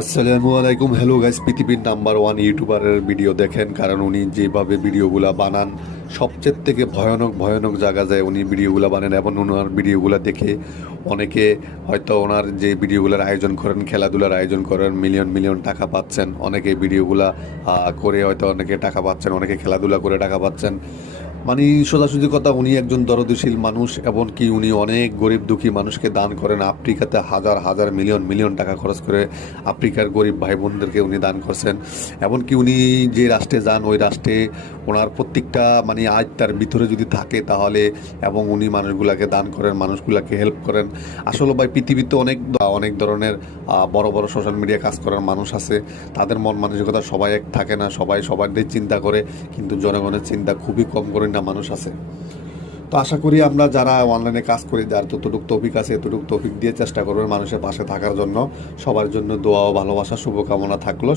আসসালামু আলাইকুম। Hello guys, পৃথিবীর নাম্বার ওয়ান ইউটিউবারের ভিডিও দেখেন, কারণ উনি যেভাবে ভিডিওগুলো বানান সবচেয়ে থেকে ভয়ানক ভয়ানক জায়গা যায় উনি ভিডিওগুলো বানান, এবং ওনার ভিডিওগুলো দেখে অনেকে হয়তো ওনার যে ভিডিওগুলোর আয়োজন করেন, খেলাধুলার আয়োজন করেন, মিলিয়ন মিলিয়ন টাকা পাচ্ছেন। অনেকে ভিডিওগুলা করে হয়তো অনেকে টাকা পাচ্ছেন, অনেকে খেলাধুলা করে টাকা পাচ্ছেন। মানে সোজাসুজি কথা, উনি একজন দরদশীল মানুষ, এমনকি উনি অনেক গরিব দুঃখী মানুষকে দান করেন। আফ্রিকাতে হাজার হাজার মিলিয়ন মিলিয়ন টাকা খরচ করে আফ্রিকার গরিব ভাই বোনদেরকে উনি দান করছেন। এমনকি উনি যে রাষ্ট্রে যান ওই রাষ্ট্রে ওনার প্রত্যেকটা মানে আয় তার ভিতরে যদি থাকে তাহলে, এবং উনি মানুষগুলাকে দান করেন, মানুষগুলাকে হেল্প করেন। আসলে ভাই পৃথিবীতে অনেক অনেক ধরনের বড় বড় সোশ্যাল মিডিয়া কাজ করার মানুষ আছে। তাদের মন মানসিকতা সবাই এক থাকে না, সবাই সবারই চিন্তা করে, কিন্তু জনগণের চিন্তা খুবই কম করে না মানুষ আছে। তো আশা করি আমরা যারা অনলাইনে কাজ করি, যার যতটুকু তৌফিক আছে এতটুকু তৌফিক দিয়ে চেষ্টা করবেন মানুষের পাশে থাকার জন্য। সবার জন্য দোয়া ও ভালোবাসা শুভকামনা থাকলো।